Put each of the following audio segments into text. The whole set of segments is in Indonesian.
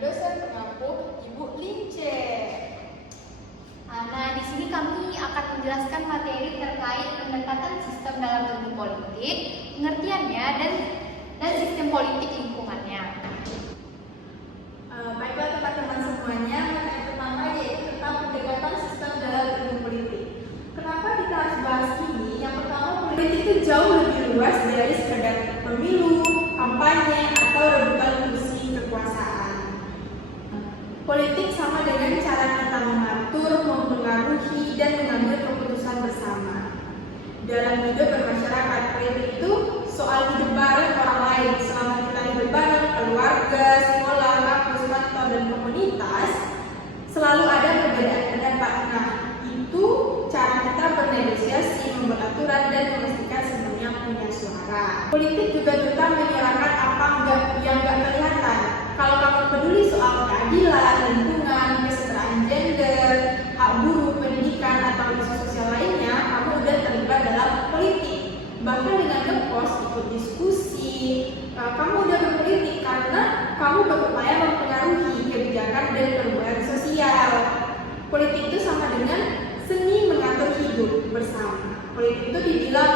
dosen pengampu Ibu Lince. Nah, di sini kami akan menjelaskan materi terkait pendekatan sistem dalam ilmu politik, pengertiannya dan sistem politik lingkungannya. Baiklah teman-teman semuanya, materi pertama yaitu tentang pendekatan sistem dalam ilmu politik. Kenapa kita harus bahas ini? Yang pertama, politik itu jauh lebih luas dari sekedar pemilu, kampanye, atau rebutan kursi kekuasaan. Politik sama dengan cara kita mengatur, mempengaruhi, dan mengambil keputusan bersama. Dalam hidup bermasyarakat, politik itu soal hidup bareng orang lain. Selama kita hidup bareng, keluarga, sekolah, kampus, kantor, dan komunitas, selalu ada perbedaan pendapat. Nah, itu cara kita bernegosiasi, membuat aturan, dan memastikan semuanya punya suara. Politik juga tentang menyerahkan apa yang nggak kelihatan. Kalau kamu peduli soal keadilan, lingkungan, kesetaraan gender, hak buruh, pendidikan, atau isu sosial lainnya, kamu udah terlibat dalam politik. Bahkan dengan ngekos, ikut diskusi, kamu udah berpolitik karena kamu berupaya mempengaruhi kebijakan dan perubahan sosial. Politik itu sama dengan seni mengatur hidup bersama. Politik itu dibilang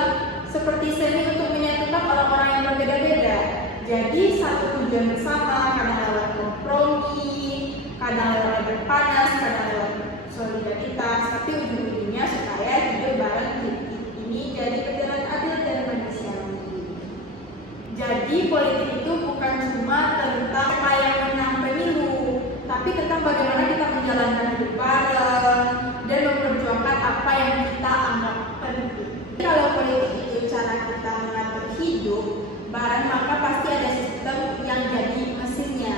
seperti seni untuk menyatukan orang-orang yang berbeda-beda. Jadi satu tujuan bersama, kadang lewat kompromi, kadang lewat berpanas, kadang lewat solidaritas, tapi ujung-ujungnya supaya hidup bareng ini jadi perjalanan adil dan manusiawi. Jadi politik itu bukan cuma tentang apa yang menang pemilu, tapi tentang bagaimana kita menjalankan hidup bareng dan memperjuangkan apa yang kita anggap penting. Kalau politik itu cara kita mengatur hidup bareng, maka pasti ada sistem yang jadi mesinnya.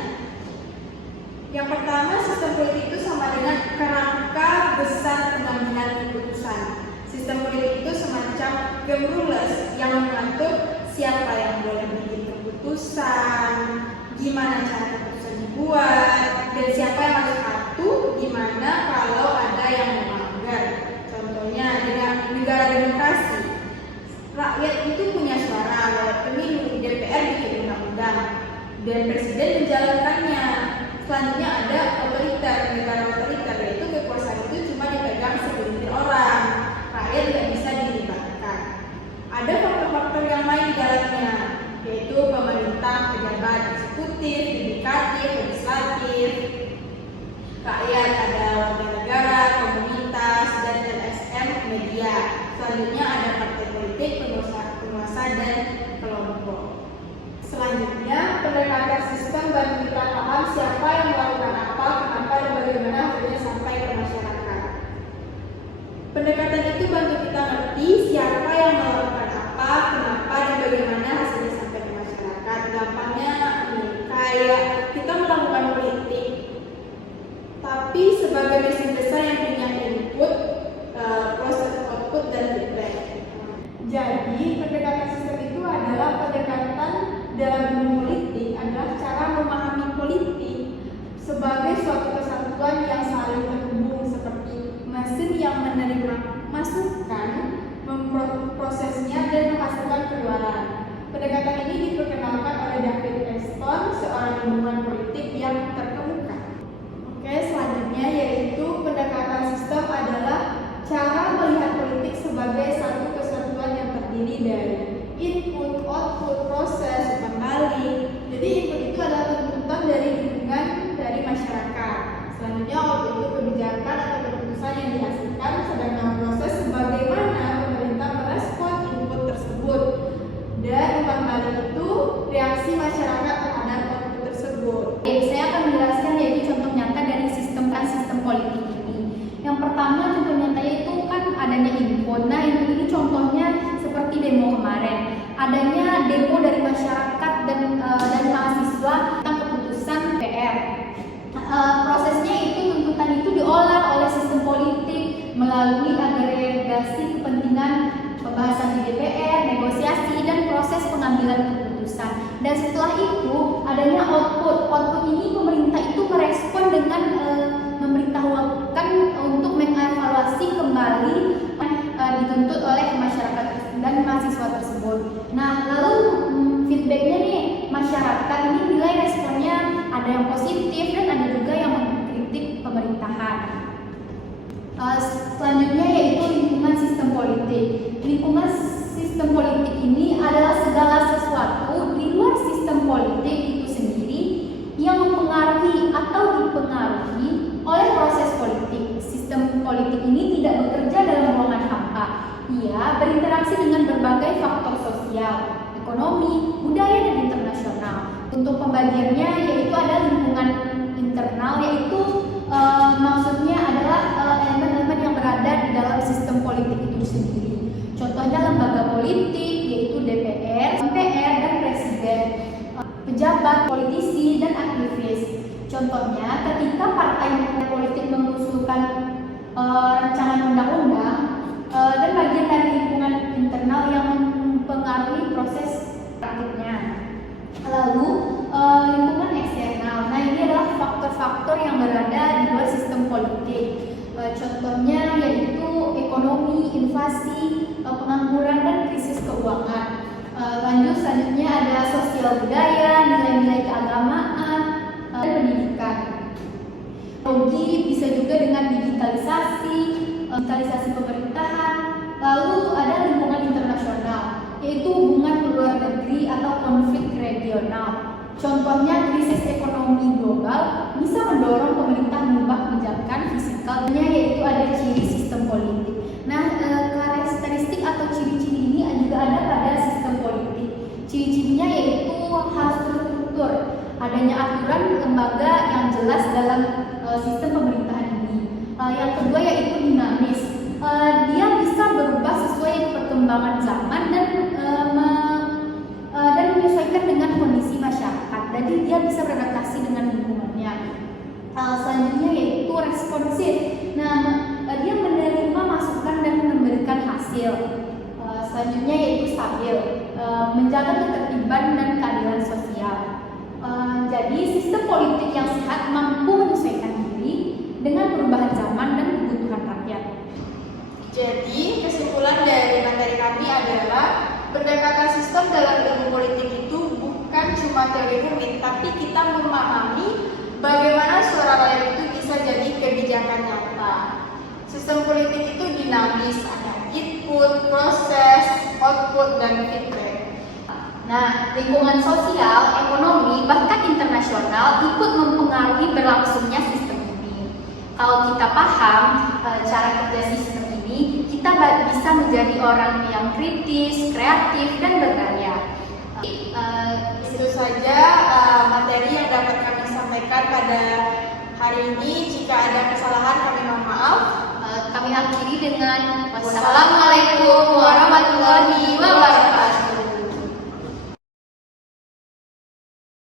Yang pertama, sistem politik itu sama dengan kerangka besar pengambilan keputusan. Sistem politik itu semacam game rules yang mengatur siapa yang boleh bikin keputusan, gimana cara keputusan dibuat, dan siapa yang harus patuh, gimana kalau ada yang melanggar. Contohnya dengan negara demokrasi, rakyat itu punya suara lewat pemilu, DPR bikin undang-undang, dan presiden menjalankannya. Selanjutnya ada otoriter, negara otoriter, yaitu kekuasaan itu cuma dipegang segelintir orang, rakyat tidak bisa dilibatkan. Ada faktor-faktor yang lain di dalamnya, yaitu pemerintah, pejabat eksekutif, yudikatif, legislatif, rakyat, ada warga negara, komunitas, dan LSM, media. Selanjutnya ada partai politik, penguasa, dan kelompok. Selanjutnya, pendekatan sistem bantu kita paham siapa yang melakukan apa, kenapa, dan bagaimana hasilnya sampai ke masyarakat. Pendekatan itu bantu kita ngerti siapa yang melakukan apa, kenapa, dan bagaimana hasilnya sampai ke masyarakat. Gampangnya kayak kita melakukan politik, tapi sebagai mesin besar yang punya input, proses output, dan feedback. Jadi, pendekatan sistem itu adalah pendekatan dalam ilmu politik, adalah cara memahami politik sebagai suatu kesatuan yang saling terhubung seperti mesin yang menerima masukan, memprosesnya, dan menghasilkan keluaran. Pendekatan ini diperkenalkan oleh David Preston, seorang ilmuwan politik yang terkemuka. Oke, selanjutnya yaitu pendekatan sistem adalah cara melihat politik sebagai satu kesatuan yang terdiri dari input, output, proses, umpan balik. Jadi input itu adalah tuntutan dari lingkungan dari masyarakat. Selanjutnya output itu kebijakan atau keputusan yang dihasilkan, sedangkan proses sebagaimana pemerintah merespon input tersebut. Dan umpan balik itu reaksi masyarakat terhadap output tersebut. Saya akan menjelaskan yaitu contoh nyata dari sistem politik ini. Yang pertama contoh nyatanya itu kan adanya input. Nah, ini contohnya seperti demo kemarin. Adanya demo dari masyarakat dan mahasiswa tentang keputusan PR. Prosesnya itu tuntutan itu diolah oleh sistem politik melalui agregasi kepentingan, pembahasan di DPR, negosiasi, dan proses pengambilan keputusan. Dan setelah itu adanya output. Output ini pemerintah itu merespon dengan memberitahukan untuk mengevaluasi kembali dituntut oleh masyarakat dan mahasiswa tersebut. Nah, lalu feedbacknya nih, masyarakat ini nilai responnya ada yang positif, positif, dan ada juga yang mengkritik pemerintahan. Selanjutnya yaitu lingkungan sistem politik. Lingkungan sistem politik ini adalah segala sesuatu di luar sistem politik itu sendiri yang mempengaruhi atau dipengaruhi oleh proses politik. Sistem politik ini tidak bekerja dalam ruangan hampa. Ia berinteraksi dengan berbagai faktor sosial, ekonomi, budaya, dan internasional. Untuk pembagiannya yaitu ada lingkungan internal, yaitu maksudnya adalah elemen-elemen yang berada di dalam sistem politik itu sendiri. Contohnya lembaga politik yaitu DPR, MPR, dan presiden, pejabat, politisi, dan aktivis. Contohnya ketika partai politik mengusulkan rancangan undang-undang dan bagian dari lingkungan internal yang mempengaruhi proses praktiknya. Lalu lingkungan eksternal. Nah, ini adalah faktor-faktor yang berada di luar sistem politik. Contohnya yaitu ekonomi, inflasi, pengangguran, dan krisis keuangan. Selanjutnya ada sosial budaya, nilai-nilai keagamaan, dan pendidikan. Teknologi bisa juga dengan digitalisasi pemerintahan. Lalu ada lingkungan internasional, yaitu hubungan luar negeri atau konflik regional. Contohnya krisis ekonomi global bisa mendorong pemerintah mengubah kebijakan fiskalnya, yaitu ada ciri sistem politik. Nah, karakteristik atau ciri-ciri ini juga ada pada sistem politik. Ciri-cirinya yaitu harus terstruktur, adanya aturan lembaga yang jelas dalam sistem pemerintahan ini. Yang kedua yaitu dinamis. Dia bisa berubah sesuai perkembangan zaman dan menyesuaikan dengan kondisi masyarakat. Jadi dia bisa beradaptasi dengan lingkungannya. Selanjutnya yaitu responsif. Nah, dia menerima masukan dan memberikan hasil. Selanjutnya yaitu stabil, menjaga ketertiban dan keadilan sosial. Jadi sistem politik yang sehat mampu menyesuaikan diri dengan perubahan zaman dan kebutuhan rakyat. Jadi, kesimpulan dari materi kami adalah pendekatan sistem dalam ilmu politik itu bukan cuma teori rumit, tapi kita memahami bagaimana suara rakyat itu bisa jadi kebijakan nyata. Sistem politik itu dinamis, ada input, proses, output, dan feedback. Nah, lingkungan sosial, ekonomi, bahkan internasional ikut mempengaruhi berlangsungnya sistem ini. Kalau kita paham cara kerja sistem ini, kita bisa menjadi orang yang kritis, kreatif, dan berkarya. Itu saja materi yang dapat kami sampaikan pada hari ini. Jika ada kesalahan, kami mohon maaf. Kami akhiri dengan wassalamualaikum warahmatullahi wabarakatuh.